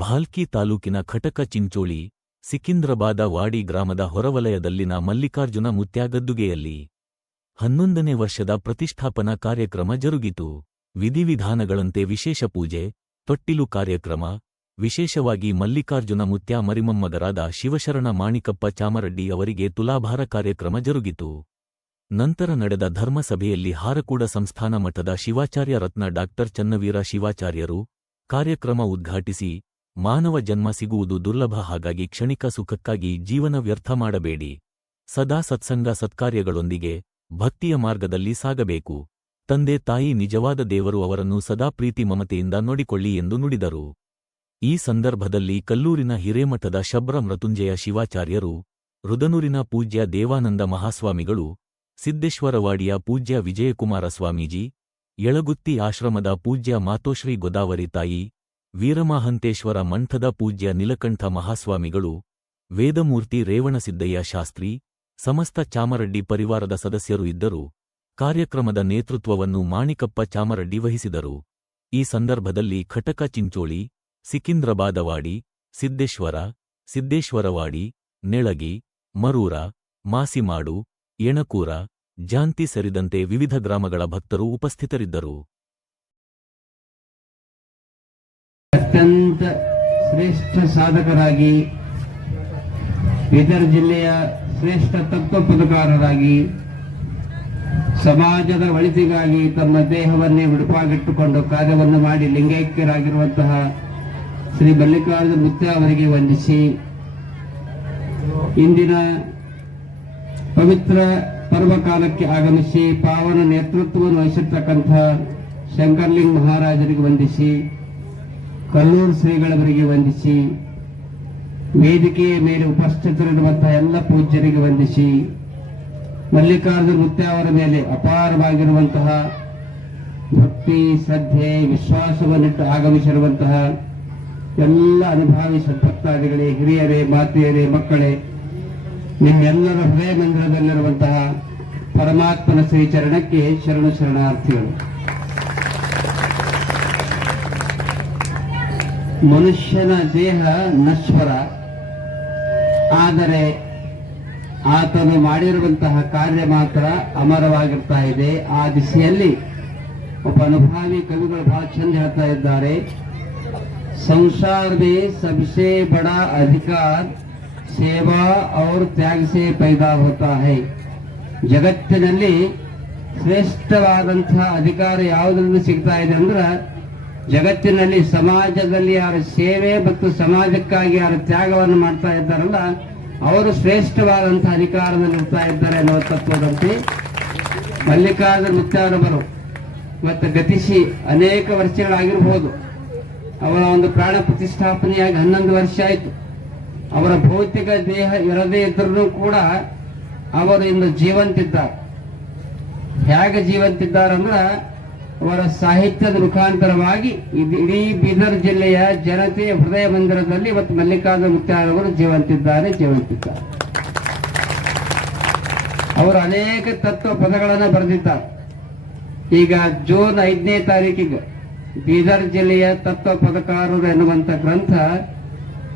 ಭಾಲ್ಕಿ ತಾಲೂಕಿನ ಖಟಕ ಚಿಂಚೋಳಿ ಸಿಕಿಂದ್ರಾಬಾದ ವಾಡಿ ಗ್ರಾಮದ ಹೊರವಲಯದಲ್ಲಿನ ಮಲ್ಲಿಕಾರ್ಜುನ ಮುತ್ಯಾಗದ್ದುಗೆಯಲ್ಲಿ 11ನೇ ವರ್ಷದ ಪ್ರತಿಷ್ಠಾಪನಾ ಕಾರ್ಯಕ್ರಮ ಜರುಗಿತು. ವಿಧಿವಿಧಾನಗಳಂತೆ ವಿಶೇಷ ಪೂಜೆ, ತೊಟ್ಟಿಲು ಕಾರ್ಯಕ್ರಮ, ವಿಶೇಷವಾಗಿ ಮಲ್ಲಿಕಾರ್ಜುನ ಮುತ್ಯ ಮರಿಮೊಮ್ಮಗರಾದ ಶಿವಶರಣ ಮಾಣಿಕಪ್ಪ ಚಾಮರಡ್ಡಿ ಅವರಿಗೆ ತುಲಾಭಾರ ಕಾರ್ಯಕ್ರಮ ಜರುಗಿತು. ನಂತರ ನಡೆದ ಧರ್ಮಸಭೆಯಲ್ಲಿ ಹಾರಕೂಡ ಸಂಸ್ಥಾನ ಮಠದ ಶಿವಾಚಾರ್ಯ ರತ್ನ ಡಾ ಚನ್ನವೀರ ಶಿವಾಚಾರ್ಯರು ಕಾರ್ಯಕ್ರಮ ಉದ್ಘಾಟಿಸಿ, ಮಾನವ ಜನ್ಮ ಸಿಗುವುದು ದುರ್ಲಭ, ಹಾಗಾಗಿ ಕ್ಷಣಿಕ ಸುಖಕ್ಕಾಗಿ ಜೀವನ ವ್ಯರ್ಥ ಮಾಡಬೇಡಿ, ಸದಾ ಸತ್ಸಂಗ ಸತ್ಕಾರ್ಯಗಳೊಂದಿಗೆ ಭಕ್ತಿಯ ಮಾರ್ಗದಲ್ಲಿ ಸಾಗಬೇಕು, ತಂದೆ ತಾಯಿ ನಿಜವಾದ ದೇವರು, ಅವರನ್ನು ಸದಾ ಪ್ರೀತಿ ಮಮತೆಯಿಂದ ನೋಡಿಕೊಳ್ಳಿ ಎಂದು ನುಡಿದರು. ಈ ಸಂದರ್ಭದಲ್ಲಿ ಕಲ್ಲೂರಿನ ಹಿರೇಮಠದ ಶಬ್ರ ಮೃತ್ಯುಂಜಯ ಶಿವಾಚಾರ್ಯರು, ರುದನೂರಿನ ಪೂಜ್ಯ ದೇವಾನಂದ ಮಹಾಸ್ವಾಮಿಗಳು, ಸಿದ್ದೇಶ್ವರವಾಡಿಯ ಪೂಜ್ಯ ವಿಜಯಕುಮಾರ ಸ್ವಾಮೀಜಿ, ಯಳಗುತ್ತಿ ಆಶ್ರಮದ ಪೂಜ್ಯ ಮಾತೋಶ್ರೀ ಗೋದಾವರಿ ತಾಯಿ, ವೀರಮಾಹಂತೇಶ್ವರ ಮಠದ ಪೂಜ್ಯ ನೀಲಕಂಠ ಮಹಾಸ್ವಾಮಿಗಳು, ವೇದಮೂರ್ತಿ ರೇವಣಸಿದ್ದಯ್ಯ ಶಾಸ್ತ್ರಿ, ಸಮಸ್ತ ಚಾಮರಡ್ಡಿ ಪರಿವಾರದ ಸದಸ್ಯರು ಇದ್ದರು. ಕಾರ್ಯಕ್ರಮದ ನೇತೃತ್ವವನ್ನು ಮಾಣಿಕಪ್ಪ ಚಾಮರಡ್ಡಿ ವಹಿಸಿದರು. ಈ ಸಂದರ್ಭದಲ್ಲಿ ಖಟಕ ಚಿಂಚೋಳಿ, ಸಿಕಿಂದ್ರಾಬಾದವಾಡಿ, ಸಿದ್ದೇಶ್ವರ, ಸಿದ್ದೇಶ್ವರವಾಡಿ, ನೆಳಗಿ, ಮರೂರ, ಮಾಸಿಮಾಡು, ಯಣಕೂರ, ಜಾಂತಿ ಸೇರಿದಂತೆ ವಿವಿಧ ಗ್ರಾಮಗಳ ಭಕ್ತರು ಉಪಸ್ಥಿತರಿದ್ದರು. ಅತ್ಯಂತ ಶ್ರೇಷ್ಠ ಸಾಧಕರಾಗಿ, ಬೀದರ್ ಜಿಲ್ಲೆಯ ಶ್ರೇಷ್ಠ ತತ್ವಪದಕಾರರಾಗಿ, ಸಮಾಜದ ಒಳಿತಿಗಾಗಿ ತಮ್ಮ ದೇಹವನ್ನೇ ವಿಡುಪಾಗಿಟ್ಟುಕೊಂಡು ಕಾರ್ಯವನ್ನು ಮಾಡಿ ಲಿಂಗೈಕ್ಯರಾಗಿರುವಂತಹ ಶ್ರೀ ಮಲ್ಲಿಕಾರ್ಜುನ ಮುತ್ಯ ಅವರಿಗೆ ವಂದಿಸಿ, ಇಂದಿನ ಪವಿತ್ರ ಪರ್ವಕಾಲಕ್ಕೆ ಆಗಮಿಸಿ ಪಾವನ ನೇತೃತ್ವವನ್ನು ವಹಿಸಿರ್ತಕ್ಕಂಥ ಶಂಕರಲಿಂಗ ಮಹಾರಾಜರಿಗೆ ವಂದಿಸಿ, ಕಲ್ಲೂರು ಶ್ರೀಗಳವರಿಗೆ ವಂದಿಸಿ, ವೇದಿಕೆಯ ಮೇಲೆ ಉಪಸ್ಥಿತರಿರುವಂತಹ ಎಲ್ಲ ಪೂಜ್ಯರಿಗೆ ವಂದಿಸಿ, ಮಲ್ಲಿಕಾರ್ಜುನ ಮುತ್ಯ ಅವರ ಮೇಲೆ ಅಪಾರವಾಗಿರುವಂತಹ ಭಕ್ತಿ, ಶ್ರದ್ಧೆ, ವಿಶ್ವಾಸವನ್ನಿಟ್ಟು ಆಗಮಿಸಿರುವಂತಹ ಎಲ್ಲ ಅನುಭಾವಿ ಸದ್ಭಕ್ತಾದಿಗಳೇ, ಹಿರಿಯರೇ, ಮಾತೆಯರೇ, ಮಕ್ಕಳೇ, ನಿಮ್ಮೆಲ್ಲರ ಹೃದಯ ಮಂದಿರದಲ್ಲಿರುವಂತಹ ಪರಮಾತ್ಮನ ಶ್ರೀಚರಣಕ್ಕೆ ಶರಣು ಶರಣಾರ್ಥಿಗಳು. ಮನುಷ್ಯನ ದೇಹ ನಶ್ವರ, ಆದರೆ ಆತನು ಮಾಡಿರುವಂತಹ ಕಾರ್ಯ ಮಾತ್ರ ಅಮರವಾಗಿರ್ತಾ ಇದೆ. ಆ ದಿಸೆಯಲ್ಲಿ ಒಬ್ಬ ಅನುಭಾವಿ ಕವಿಗಳು ಬಹಳ ಚಂದ ಹೇಳ್ತಾ ಇದ್ದಾರೆ, ಸಂಸಾರ ಮೇ ಸಬ್ಸೆ ಬಡಾ ಅಧಿಕಾರ ಸೇವಾ ಔರ್ ತ್ಯಾಗ ಸೇ ಪೈದಾ ಹೋತಾ ಹೈ. ಜಗತ್ತಿನಲ್ಲಿ ಶ್ರೇಷ್ಠವಾದಂತಹ ಅಧಿಕಾರ ಯಾವುದರಿಂದ ಸಿಗ್ತಾ ಇದೆ ಅಂದ್ರೆ, ಜಗತ್ತಿನಲ್ಲಿ ಸಮಾಜದಲ್ಲಿ ಯಾರ ಸೇವೆ ಮತ್ತು ಸಮಾಜಕ್ಕಾಗಿ ಯಾರ ತ್ಯಾಗವನ್ನು ಮಾಡ್ತಾ ಇದ್ದಾರಲ್ಲ, ಅವರು ಶ್ರೇಷ್ಠವಾದಂತಹ ಅಧಿಕಾರದಲ್ಲಿ ಇರ್ತಾ ಇದ್ದಾರೆ ಅನ್ನೋ ತತ್ವದಂತೆ ಮಲ್ಲಿಕಾರ್ಜುನ ಮುತ್ಯಾರವರು ಇವತ್ತು ಗತಿಸಿ ಅನೇಕ ವರ್ಷಗಳಾಗಿರಬಹುದು. ಅವರ ಒಂದು ಪ್ರಾಣ ಪ್ರತಿಷ್ಠಾಪನೆಯಾಗಿ 11 ವರ್ಷ ಆಯಿತು. ಅವರ ಭೌತಿಕ ದೇಹ ಇರದೇ ಇದ್ರೂ ಕೂಡ ಅವರು ಇಂದು ಜೀವಂತಿದ್ದಾರೆ. ಹೇಗೆ ಜೀವಂತಿದ್ದಾರಂದ್ರೆ, ಅವರ ಸಾಹಿತ್ಯದ ಮುಖಾಂತರವಾಗಿ ಇಡೀ ಬೀದರ್ ಜಿಲ್ಲೆಯ ಜನತೆಯ ಹೃದಯ ಮಂದಿರದಲ್ಲಿ ಇವತ್ತು ಮಲ್ಲಿಕಾರ್ಜುನ ಮುತ್ಯಾರವರು ಜೀವಂತಿದ್ದಾರೆ. ಅವರು ಅನೇಕ ತತ್ವ ಪದಗಳನ್ನು ಬರೆದಿದ್ದಾರೆ. ಈಗ ಜೂನ್ 5ನೇ ತಾರೀಕಿಗೆ ಬೀದರ್ ಜಿಲ್ಲೆಯ ತತ್ವ ಪದಕಾರರು ಎನ್ನುವಂತ ಗ್ರಂಥ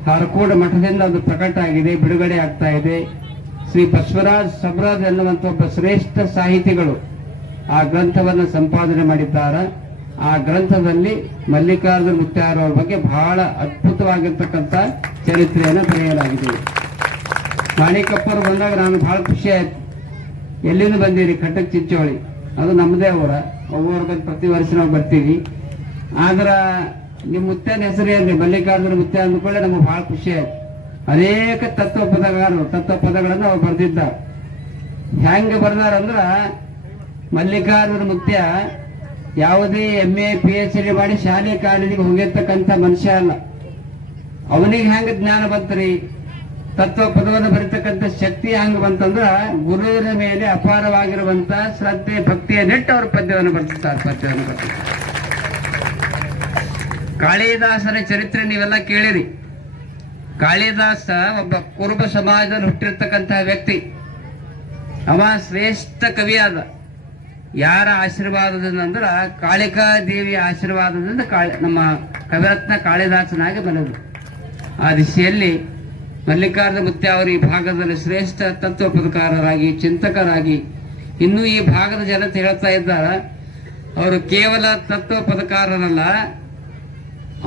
ಹಾರಕೂಡ ಮಠದಿಂದ ಅದು ಪ್ರಕಟ ಆಗಿದೆ, ಬಿಡುಗಡೆ ಆಗ್ತಾ ಇದೆ. ಶ್ರೀ ಬಸವರಾಜ್ ಸಬ್ರಾಜ್ ಎನ್ನುವಂತ ಒಬ್ಬ ಶ್ರೇಷ್ಠ ಸಾಹಿತಿಗಳು ಆ ಗ್ರಂಥವನ್ನು ಸಂಪಾದನೆ ಮಾಡಿದ್ದಾರೆ. ಆ ಗ್ರಂಥದಲ್ಲಿ ಮಲ್ಲಿಕಾರ್ಜುನ ಮುತ್ಯಾರವರ ಬಗ್ಗೆ ಬಹಳ ಅದ್ಭುತವಾಗಿರ್ತಕ್ಕಂಥ ಚರಿತ್ರೆಯನ್ನು ಬರೆಯಲಾಗಿದೆ. ಮಾಣಿಕಪ್ಪರು ಬಂದಾಗ ನಾನು ಬಹಳ ಖುಷಿ ಆಯ್ತು. ಎಲ್ಲಿಂದ ಬಂದಿರಿ? ಖಟಕ್ ಚಿಂಚೋಳಿ, ಅದು ನಮ್ಮದೇ ಅವರ ಬಂದು ಪ್ರತಿ ವರ್ಷ ನಾವು ಬರ್ತೀವಿ. ಆದ್ರ ನಿಮ್ಮ ಮುತ್ಯನ ಹೆಸರು ಏನ್ರಿ? ಮಲ್ಲಿಕಾರ್ಜುನ ಮುತ್ಯ ಅಂದ್ಕೊಳ್ಳೆ ನಮಗೆ ಬಹಳ ಖುಷಿ ಆಯ್ತು. ಅನೇಕ ತತ್ವ ಪದಗಳನ್ನು ಅವ್ರು ಬರೆದಿದ್ದಾರೆ. ಹೆಂಗೆ ಬರ್ದಾರಂದ್ರ, ಮಲ್ಲಿಕಾರ್ಜುನ ಮುತ್ಯ ಯಾವುದೇ MA PhD ಮಾಡಿ ಶಾಲೆ ಕಾಲೇಜಿಗೆ ಹೋಗಿರ್ತಕ್ಕಂಥ ಮನುಷ್ಯ ಅಲ್ಲ. ಅವನಿಗೆ ಹೆಂಗ ಜ್ಞಾನ ಬಂತ್ರಿ? ತತ್ವ ಪದವನ್ನು ಬರೀತಕ್ಕಂಥ ಶಕ್ತಿ ಹೆಂಗ ಬಂತಂದ್ರ, ಗುರುವಿನ ಮೇಲೆ ಅಪಾರವಾಗಿರುವಂತ ಶ್ರದ್ಧೆ, ಭಕ್ತಿಯನ್ನಿಟ್ಟು ಅವ್ರ ಪದ್ಯವನ್ನು ಬರ್ತಿರ್ತಾರೆ. ಕಾಳಿದಾಸನ ಚರಿತ್ರೆ ನೀವೆಲ್ಲ ಕೇಳಿರಿ. ಕಾಳಿದಾಸ ಒಬ್ಬ ಕುರುಬ ಸಮಾಜದಲ್ಲಿ ಹುಟ್ಟಿರ್ತಕ್ಕಂತಹ ವ್ಯಕ್ತಿ. ಅವ ಶ್ರೇಷ್ಠ ಕವಿ ಆದ. ಯಾರ ಆಶೀರ್ವಾದದಿಂದ ಅಂದ್ರೆ ಕಾಳಿಕಾ ದೇವಿಯ ಆಶೀರ್ವಾದದಿಂದ ನಮ್ಮ ಕವಿರತ್ನ ಕಾಳಿದಾಸನಾಗಿ ಬರೆದು ಆ ದಿಶೆಯಲ್ಲಿ ಮಲ್ಲಿಕಾರ್ಜುನ ಮುತ್ಯ ಅವರು ಈ ಭಾಗದಲ್ಲಿ ಶ್ರೇಷ್ಠ ತತ್ವ ಪದಕಾರರಾಗಿ ಚಿಂತಕರಾಗಿ ಇನ್ನೂ ಈ ಭಾಗದ ಜನತೆ ಹೇಳ್ತಾ ಇದ್ದಾರೆ, ಅವರು ಕೇವಲ ತತ್ವ ಪದಕಾರರಲ್ಲ,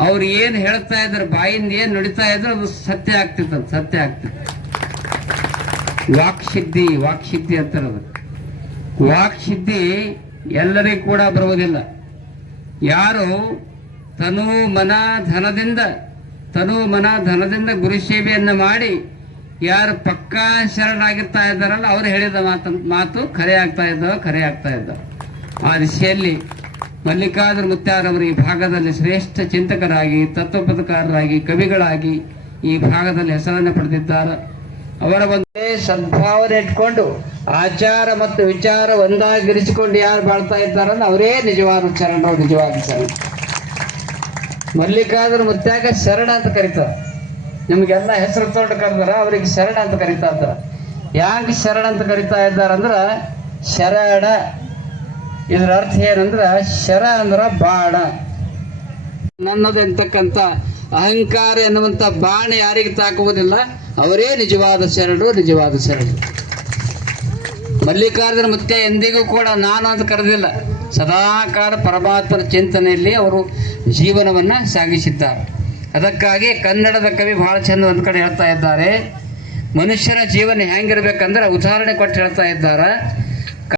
ಅವ್ರು ಏನ್ ಹೇಳ್ತಾ ಇದ್ರು ಬಾಯಿಂದ ಏನ್ ನುಡಿತಾ ಇದ್ರು ಅದು ಸತ್ಯ ಆಗ್ತಿತ್ತು, ಸತ್ಯ ಆಗ್ತಿತ್ತು. ವಾಕ್ಸಿದ್ಧಿ ಅಂತಾರದು. ವಾಕ್ಸಿದ್ಧಿ ಎಲ್ಲರಿಗೂ ಕೂಡ ಬರುವುದಿಲ್ಲ. ಯಾರು ತನು ಮನ ಧನದಿಂದ ಗುರು ಸೇವೆಯನ್ನ ಮಾಡಿ ಯಾರು ಪಕ್ಕಾ ಶರಣಾಗಿರ್ತಾ ಇದ್ದಾರಲ್ಲ ಅವ್ರು ಹೇಳಿದ ಮಾತು ಖರೆ ಆಗ್ತಾ ಇದ್ದಾವೆ. ಆ ದಿಶೆಯಲ್ಲಿ ಮಲ್ಲಿಕಾರ್ಜುನ ಮುತ್ಯಾರವರು ಈ ಭಾಗದಲ್ಲಿ ಶ್ರೇಷ್ಠ ಚಿಂತಕರಾಗಿ ತತ್ವಪದಕಾರರಾಗಿ ಕವಿಗಳಾಗಿ ಈ ಭಾಗದಲ್ಲಿ ಹೆಸರನ್ನು ಪಡೆದಿದ್ದಾರೆ. ಅವರ ಒಂದೇ ಸದ್ಭಾವನೆ ಇಟ್ಕೊಂಡು ಆಚಾರ ಮತ್ತು ವಿಚಾರ ಒಂದಾಗಿರಿಸಿಕೊಂಡು ಯಾರು ಬಾಳ್ತಾ ಇದ್ದಾರಲ್ಲ ಅವರೇ ನಿಜವಾದ ಶರಣರು. ಮಲ್ಲಿಕಾರ್ಜುನ ಮುತ್ಯಾಗ ಶರಣ ಅಂತ ಕರೀತಾರೆ. ನಿಮ್ಗೆಲ್ಲ ಹೆಸರು ತೊಗೊಂಡು ಕರೆದಾರ, ಅವ್ರಿಗೆ ಶರಣ ಅಂತ ಕರೀತಾ ಇದ್ದಾರೆ. ಯಾಕೆ ಶರಣ ಅಂತ ಕರೀತಾ ಇದ್ದಾರಂದ್ರ ಶರಣ ಇದ್ರ ಅರ್ಥ ಏನಂದ್ರ ಶರ ಅಂದ್ರ ಬಾಣ. ನನ್ನದು ಎಂತಕ್ಕಂಥ ಅಹಂಕಾರ ಎನ್ನುವಂತ ಬಾಣ ಯಾರಿಗೆ ತಾಕುವುದಿಲ್ಲ ಅವರೇ ನಿಜವಾದ ಶರಣರು. ಮಲ್ಲಿಕಾರ್ಜುನ ಮುತ್ಯ ಎಂದಿಗೂ ಕೂಡ ನಾನು ಅಂತ ಕರೆದಿಲ್ಲ. ಸದಾಕಾಲ ಪರಮಾತ್ಮನ ಚಿಂತನೆಯಲ್ಲಿ ಅವರು ಜೀವನವನ್ನ ಸಾಗಿಸಿದ್ದಾರೆ. ಅದಕ್ಕಾಗಿ ಕನ್ನಡದ ಕವಿ ಬಹಳ ಚಂದ ಒಂದು ಕಡೆ ಹೇಳ್ತಾ ಇದ್ದಾರೆ, ಮನುಷ್ಯನ ಜೀವನ ಹೆಂಗಿರ್ಬೇಕಂದ್ರೆ ಉದಾಹರಣೆ ಕೊಟ್ಟು ಹೇಳ್ತಾ ಇದ್ದಾರೆ.